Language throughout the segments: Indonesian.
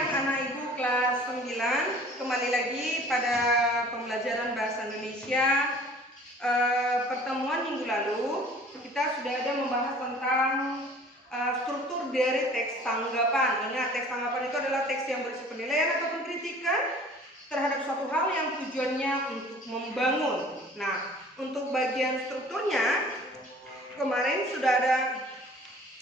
siang anak ibu kelas 9. Kembali lagi pada pembelajaran bahasa Indonesia. Pertemuan minggu lalu kita sudah ada membahas tentang struktur dari teks tanggapan. Ingat, teks tanggapan itu adalah teks yang berisi penilaian ataupun kritikan terhadap suatu hal yang tujuannya untuk membangun. Nah, untuk bagian strukturnya kemarin sudah ada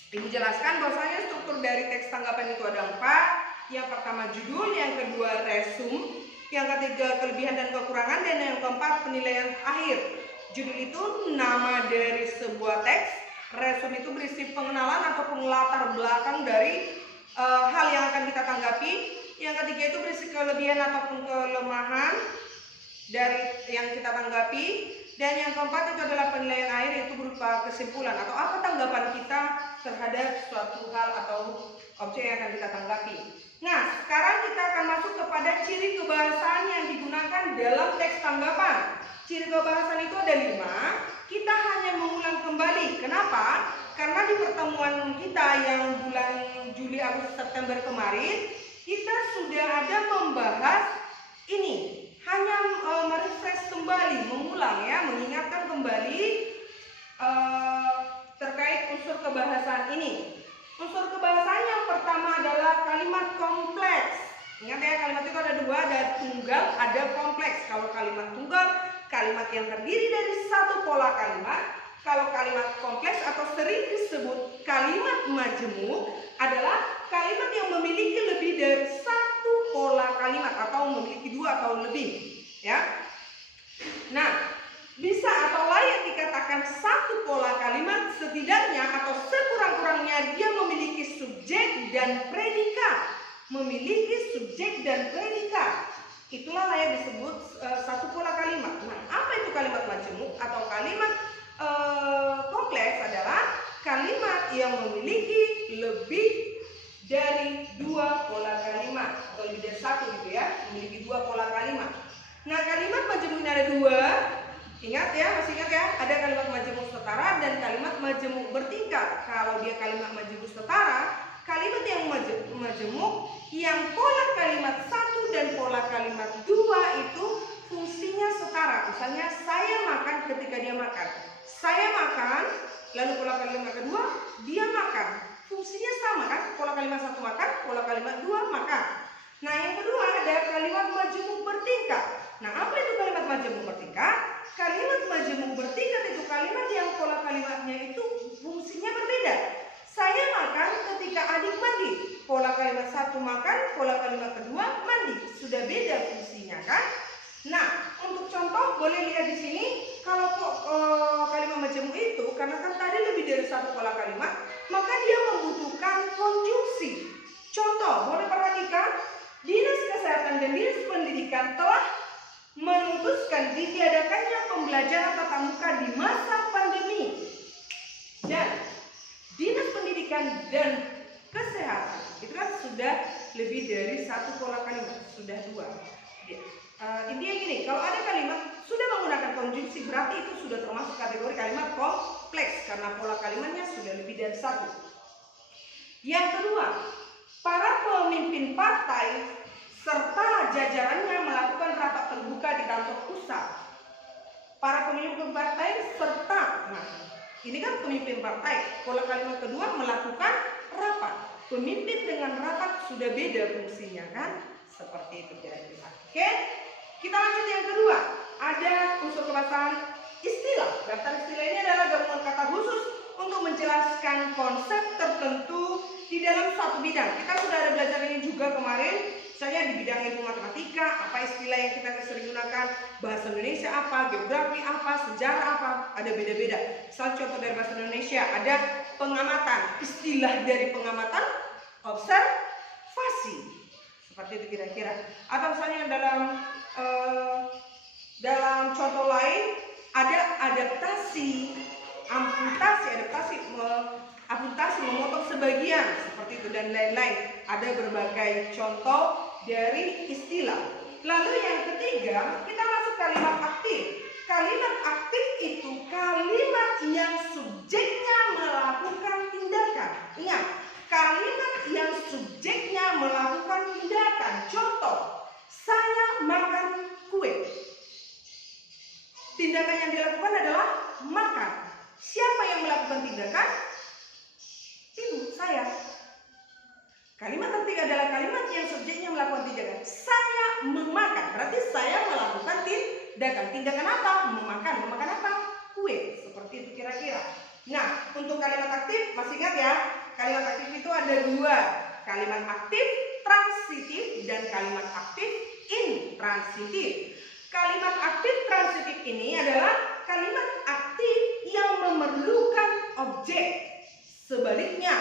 Ibu jelaskan bahwasanya struktur dari teks tanggapan itu ada 4. Yang pertama judul, yang kedua resum, yang ketiga kelebihan dan kekurangan, dan yang keempat penilaian akhir. Judul itu nama dari sebuah teks, resum itu berisi pengenalan ataupun latar belakang dari hal yang akan kita tanggapi. Yang ketiga itu berisi kelebihan ataupun kelemahan dari yang kita tanggapi. Dan yang keempat itu adalah penilaian akhir, yaitu berupa kesimpulan atau apa tanggapan kita terhadap suatu hal atau objek yang akan kita tanggapi. Nah, sekarang kita akan masuk kepada ciri kebahasaan yang digunakan dalam teks tanggapan. Ciri kebahasan itu ada 5. Kita hanya mengulang kembali. Kenapa? Karena di pertemuan kita yang bulan Juli, Agustus, September kemarin, kita sudah ada membahas ini. Hanya merefresh kembali, mengulang ya, mengingatkan kembali terkait unsur kebahasaan ini. Unsur kebahasaan yang pertama adalah kalimat kompleks. Ingat ya, kalimat itu ada 2, ada tunggal, ada kompleks. Kalau kalimat tunggal, kalimat yang terdiri dari satu pola kalimat. Kalau kalimat kompleks atau sering disebut kalimat majemuk adalah kalimat yang memiliki lebih dari satu pola kalimat atau memiliki 2 atau lebih, ya. Nah, bisa atau layak dikatakan satu pola kalimat setidaknya atau sekurang-kurangnya dia memiliki subjek dan predikat. Memiliki subjek dan predikat. Itulah layak disebut satu pola kalimat. Nah, apa itu kalimat majemuk atau kalimat kompleks? Adalah kalimat yang memiliki lebih dari 2 pola kalimat atau lebih dari 1 gitu ya, memiliki 2 pola kalimat. Nah, kalimat majemuk ini ada 2. Ingat ya, masih ingat ya, ada kalimat majemuk setara dan kalimat majemuk bertingkat. Kalau dia kalimat majemuk setara, kalimat yang majemuk yang pola kalimat 1 dan pola kalimat 2 itu fungsinya setara. Misalnya saya makan ketika dia makan. Saya makan, lalu pola kalimat kedua dia makan. Fungsinya sama kan? Pola kalimat 1 makan, pola kalimat 2 makan. Nah, yang kedua ada kalimat majemuk bertingkat. Nah, apa itu kalimat majemuk bertingkat? Kalimat majemuk bertingkat itu kalimat yang pola kalimatnya itu fungsinya berbeda. Saya makan ketika adik mandi. Pola kalimat 1 makan, pola kalimat kedua mandi. Sudah beda fungsinya kan? Nah, untuk contoh boleh lihat di sini. Kalau kalimat majemuk itu karena kan tadi lebih dari 1 pola kalimat, maka dia membutuhkan konjungsi. Contoh, boleh perhatikan, Dinas Kesehatan dan Dinas Pendidikan telah memutuskan ditiadakannya pembelajaran tatap muka di masa pandemi. Dan Dinas Pendidikan dan Kesehatan itu kan sudah lebih dari 1 pola kalimat, sudah 2. Intinya gini, kalau ada kalimat sudah menggunakan konjungsi berarti itu sudah termasuk kategori kalimat kompleks karena pola kalimatnya sudah lebih dari 1. Yang kedua, para pemimpin partai serta jajarannya melakukan rapat terbuka di kantor pusat. Para pemimpin partai serta, nah ini kan pemimpin partai, pola kalimat kedua melakukan rapat. Pemimpin dengan rapat sudah beda fungsinya kan? Seperti itu kira-kira. Oke, kita lanjut yang kedua. Ada unsur kebahasaan istilah. Daftar istilah ini adalah gabungan kata khusus untuk menjelaskan konsep tertentu di dalam suatu bidang. Kita sudah ada belajar ini juga kemarin. Misalnya di bidang ilmu matematika, apa istilah yang kita sering gunakan, bahasa Indonesia apa, geografi apa, sejarah apa, ada beda-beda. Misal contoh dari bahasa Indonesia, ada pengamatan. Istilah dari pengamatan, observasi. Seperti itu kira-kira. Atau misalnya dalam contoh lain ada adaptasi, amputasi, memotong sebagian, seperti itu dan lain-lain. Ada berbagai contoh dari istilah. Lalu yang ketiga, kita masuk kalimat aktif. Kalimat aktif itu kalimat yang subjeknya melakukan tindakan. Ingat, kalimat yang subjeknya melakukan tindakan. tindakan yang dilakukan adalah makan. Siapa yang melakukan tindakan? Itu saya. Kalimat ketiga adalah kalimat yang subjeknya melakukan tindakan. Saya memakan, berarti saya melakukan tindakan. Tindakan apa? Memakan. Memakan apa? Kue. Seperti itu kira-kira. Nah, untuk kalimat aktif, masih ingat ya? Kalimat aktif itu ada dua. Kalimat aktif transitif dan kalimat aktif intransitif. Kalimat aktif transitif ini adalah kalimat aktif yang memerlukan objek. Sebaliknya,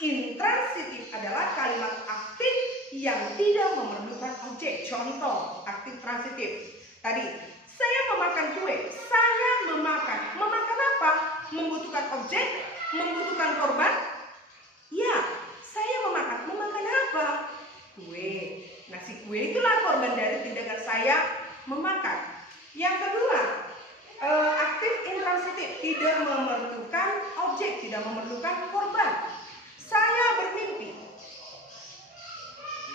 intransitif adalah kalimat aktif yang tidak memerlukan objek. Contoh aktif transitif. Tadi, saya memakan kue. Saya memakan. Memakan apa? Membutuhkan objek? Membutuhkan korban? Ya, saya memakan. Memakan apa? Kue. Nah, si kue itulah korban dari tindakan saya memakan. Yang kedua, aktif intransitif, tidak memerlukan objek, tidak memerlukan korban. Saya bermimpi.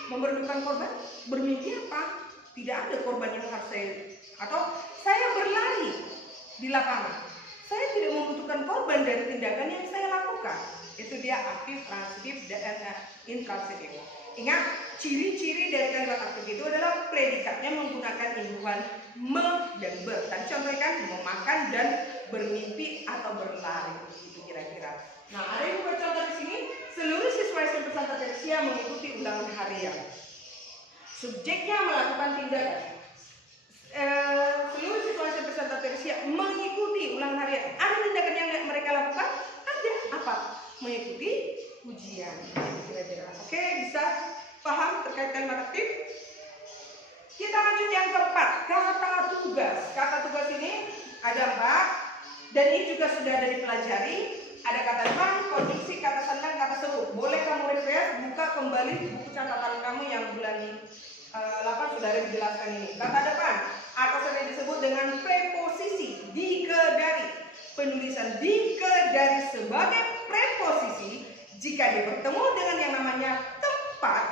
Memerlukan korban? Bermimpi apa? Tidak ada korban yang harus saya. Atau saya berlari di lapangan. Saya tidak membutuhkan korban dari tindakan yang saya lakukan. Itu dia aktif, transitif, dan intransitif. Ingat, ciri-ciri dari kalimat aktif itu adalah predikatnya menggunakan imbuhan me dan ber. Tadi contohnya memakan dan bermimpi atau berlari. Itu kira-kira. Nah, ada yang buat contoh di sini. Seluruh siswa SMP Santa Tersia mengikuti ulangan harian. Subjeknya melakukan tindakan. Seluruh siswa SMP Santa Tersia mengikuti ulangan harian. Ada tindakan yang mereka lakukan? Ada. Apa? Mengikuti ujian. Kira-kira. Oke, bisa paham terkait kalimat aktif? Kita lanjut yang keempat, kata tugas. Kata tugas ini ada 4 dan ini juga sudah ada dipelajari. Ada kata depan, konjungsi, kata sandang, kata seru. Boleh kamu refer, buka kembali buku catatan kamu yang bulan 8 sudah ada dijelaskan ini. Kata depan atau sering disebut dengan preposisi dikedari. Penulisan dikedari sebagai preposisi jika dia bertemu dengan yang namanya tempat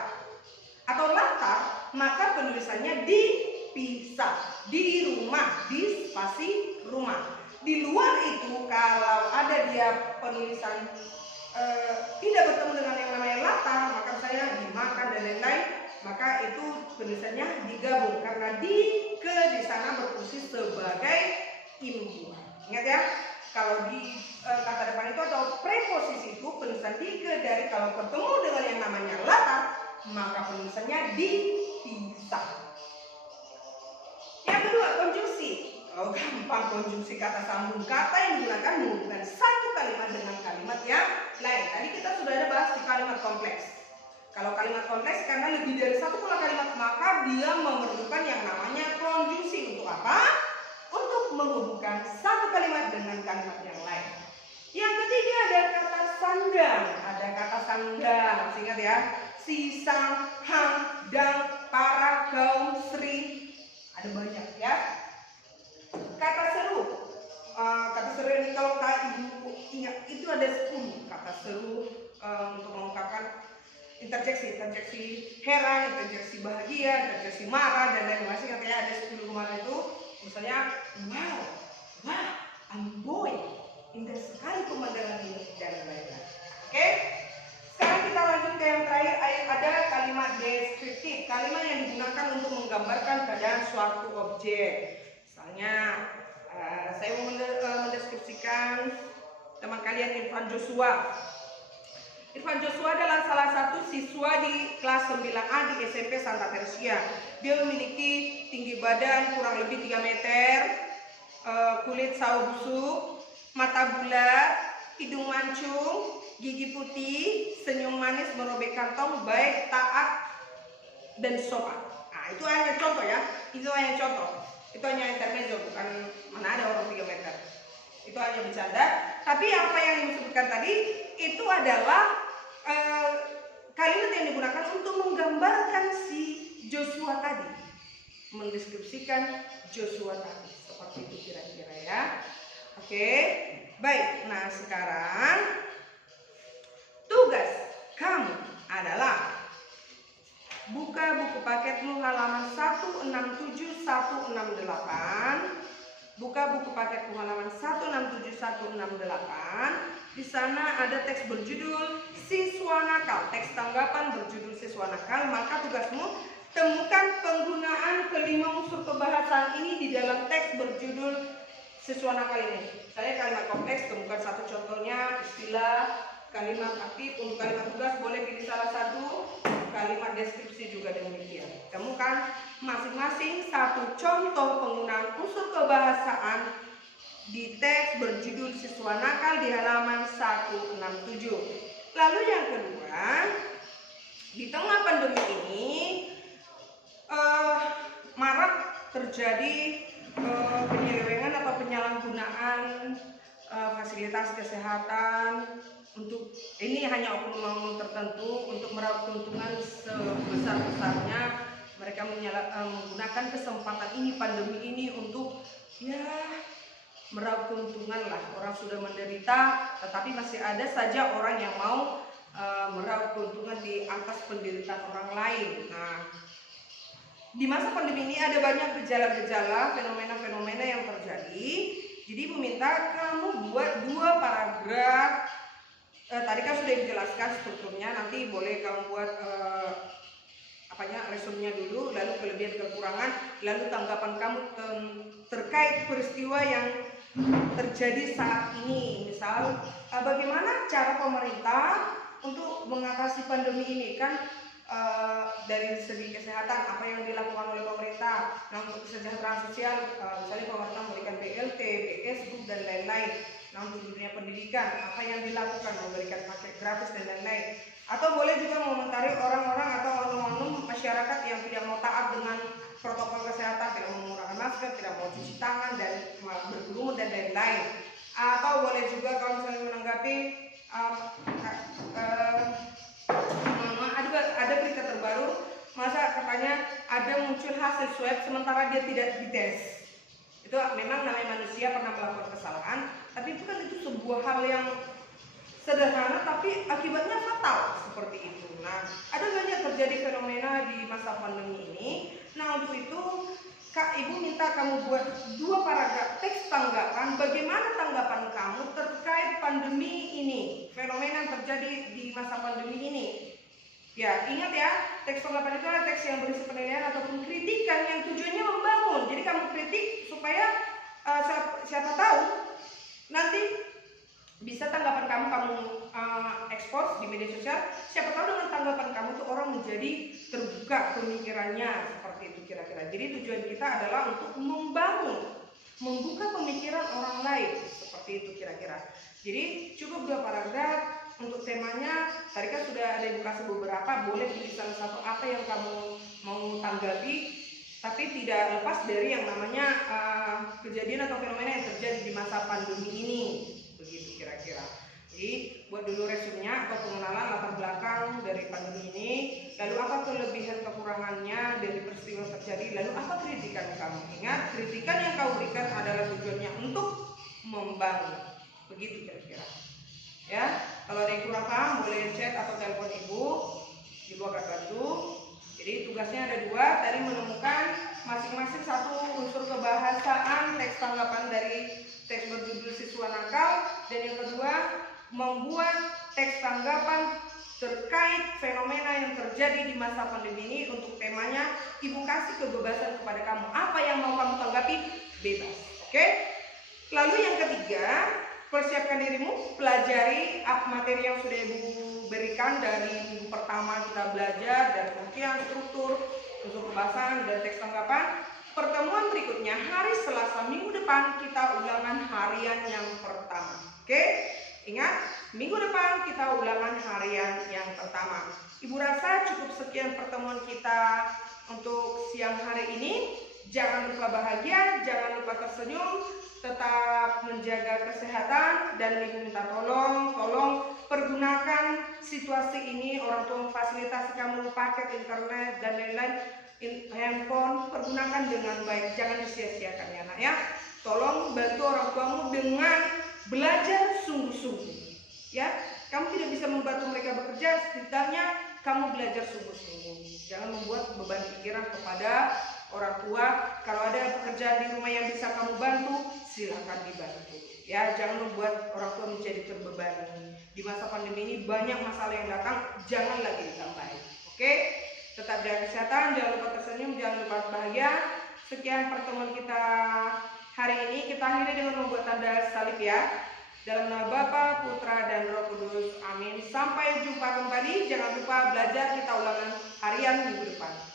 atau latar, maka penulisannya dipisah. Di rumah, di spasi rumah. Di luar itu kalau ada dia penulisan tidak bertemu dengan yang namanya latar, maka saya dimakan dan lain-lain, maka itu penulisannya digabung karena di sana berfungsi sebagai imbuhan. Ingat ya, kalau di kata depan itu atau preposisi itu penulisan dikedari, kalau bertemu dengan yang namanya latar, maka penulisannya dipisah. Yang kedua, konjungsi. Oh, gampang konjungsi kata sambung. Kata yang digunakan menghubungkan satu kalimat dengan kalimat yang lain. Tadi kita sudah ada bahas di kalimat kompleks. Kalau kalimat kompleks karena lebih dari satu pola kalimat, maka dia memerlukan yang namanya konjungsi. Untuk apa? Untuk menghubungkan satu kalimat dengan kalimat yang lain. Yang ketiga ada kata sandang. Ada kata sandang. Masih ingat ya? Si, sang, hang, dang, para, gaum, sri. Ada banyak ya. Kata seru. Kata seru ini kalau ibu ingat itu ada 10 kata seru untuk mengungkapkan interjeksi heran, interjeksi bahagia, interjeksi marah dan lain-lain. Masih ingat ya, ada 10 kemarin itu. Misalnya wow, amboy, indah sekali pemandangan ini dan lain-lain. Oke? Sekarang kita lanjut ke yang terakhir, ada kalimat deskriptif. Kalimat yang digunakan untuk menggambarkan keadaan suatu objek. Misalnya, saya mau mendeskripsikan teman kalian Irfan Joshua. Irfan Joshua adalah salah satu siswa di kelas 9A di SMP Santa Tersia. Dia memiliki tinggi badan kurang lebih 3 meter, kulit sawo busuk, mata bulat, hidung mancung, gigi putih, senyum manis merobek kantong, baik, taat, dan sopan. Nah, itu hanya contoh ya. Itu hanya contoh. Itu hanya intermezzo, bukan mana ada orang 3 meter. Itu hanya bercanda. Tapi apa yang disebutkan tadi itu adalah kalimat yang digunakan untuk menggambarkan si Joshua tadi, mendeskripsikan Joshua tadi. Seperti itu kira-kira ya. Oke, baik. Nah sekarang tugas kamu adalah buka buku paketmu halaman 167-168. buka buku paket halaman 167168. Di sana ada teks berjudul siswa nakal, teks tanggapan berjudul siswa nakal. Maka tugasmu temukan penggunaan kelima unsur kebahasaan ini di dalam teks berjudul siswa nakal ini. Saya kalimat kompleks, temukan satu contohnya, istilah, kalimat aktif. Untuk kalimat tugas boleh pilih salah satu, kalimat deskripsi juga demikian. Temukan masing-masing satu contoh penggunaan unsur kebahasaan di teks berjudul siswa nakal di halaman 167. Lalu yang kedua, di tengah pandemi ini marak terjadi penyelewengan atau penyalahgunaan fasilitas kesehatan untuk ini hanya oknum tertentu untuk meraup keuntungan sebesar-besarnya. Mereka menggunakan kesempatan ini, pandemi ini, untuk meraup keuntungan lah. Orang sudah menderita, tetapi masih ada saja orang yang mau meraup keuntungan di atas penderitaan orang lain. Nah, di masa pandemi ini ada banyak gejala-gejala, fenomena-fenomena yang terjadi. Jadi Ibu minta kamu buat 2 paragraf. Tadi kan sudah dijelaskan strukturnya, nanti boleh kamu buat resumenya dulu, lalu kelebihan kekurangan, lalu tanggapan kamu terkait peristiwa yang terjadi saat ini. Misal bagaimana cara pemerintah untuk mengatasi pandemi ini, kan dari segi kesehatan apa yang dilakukan oleh pemerintah. Nah, untuk kesejahteraan sosial misalnya pemerintah memberikan BLT, BS, GUP dan lain-lain. Nah, untuk dunia pendidikan apa yang dilakukan, memberikan paket gratis dan lain-lain. Atau boleh juga mengomentari orang-orang atau oknum masyarakat yang tidak mau taat dengan protokol kesehatan, tidak mau menggunakan masker, tidak mau cuci tangan dan berkerumun dan lain-lain. Atau boleh juga kalau misalnya menanggapi ada berita terbaru, masa katanya ada muncul hasil swab sementara dia tidak dites. Itu memang namanya manusia pernah melakukan kesalahan, tapi itu kan sebuah hal yang sederhana tapi akibatnya fatal seperti itu. Nah, ada banyak terjadi fenomena di masa pandemi ini. Nah, untuk itu Kak Ibu minta kamu buat 2 paragraf teks tanggapan, bagaimana tanggapan kamu terkait pandemi ini, fenomena yang terjadi di masa pandemi ini. Ya, ingat ya, teks tanggapan itu adalah teks yang berisi penilaian ataupun kritikan yang tujuannya membangun. Jadi kamu kritik supaya siapa tahu nanti bisa tanggapan kamu ekspos di media sosial. Siapa tahu dengan tanggapan kamu tuh orang menjadi terbuka pemikirannya, seperti itu kira-kira. Jadi tujuan kita adalah untuk membangun, membuka pemikiran orang lain, seperti itu kira-kira. Jadi cukup 2 paragraf. Untuk temanya tadi kan sudah ada Ibu kasih beberapa, boleh pilih salah satu apa yang kamu mau tanggapi, tapi tidak lepas dari yang namanya kejadian atau fenomena yang terjadi di masa pandemi ini, begitu kira-kira. Jadi buat dulu resumnya atau pengenalan latar belakang dari pandemi ini, lalu apa kelebihan kekurangannya dari peristiwa terjadi, lalu apa kritikan kamu. Ingat, kritikan yang kau berikan adalah tujuannya untuk membangun, begitu kira-kira. Ya, kalau ada yang kurang paham boleh chat atau telepon Ibu akan bantu. Jadi tugasnya ada 2, tadi menemukan masing-masing satu unsur kebahasaan teks tanggapan dari teks berjudul siswa nakal, dan yang kedua membuat teks tanggapan terkait fenomena yang terjadi di masa pandemi ini. Untuk temanya Ibu kasih kebebasan kepada kamu, apa yang mau kamu tanggapi bebas. Oke? Lalu yang ketiga, persiapkan dirimu, pelajari materi yang sudah Ibu berikan dari minggu pertama kita belajar, dari pengertian, struktur, unsur kebahasaan, dan teks tanggapan. Pertemuan berikutnya hari Selasa minggu depan kita ulangan harian yang pertama. Oke? Ingat, minggu depan kita ulangan harian yang pertama. Ibu rasa cukup sekian pertemuan kita untuk siang hari ini. Jangan lupa bahagia, jangan lupa tersenyum, tetap menjaga kesehatan, dan Ibu minta tolong pergunakan situasi ini. Orang tua memfasilitasi kamu paket internet dan lain-lain, handphone, pergunakan dengan baik, jangan disia-siakan ya nak ya. Tolong bantu orang tuamu dengan belajar sungguh-sungguh ya. Kamu tidak bisa membantu mereka bekerja, setidaknya kamu belajar sungguh-sungguh. Jangan membuat beban pikiran kepada orang tua, kalau ada pekerjaan di rumah yang bisa kamu bantu, silakan dibantu. Ya, jangan membuat orang tua menjadi terbebani. Di masa pandemi ini banyak masalah yang datang, jangan lagi ditambahin. Oke? Tetap jaga kesehatan, jangan lupa tersenyum, jangan lupa bahagia. Sekian pertemuan kita hari ini. Kita akhiri dengan membuat tanda salib ya. Dalam nama Bapa, Putra, dan Roh Kudus. Amin. Sampai jumpa kembali. Jangan lupa belajar kita ulangan harian minggu depan.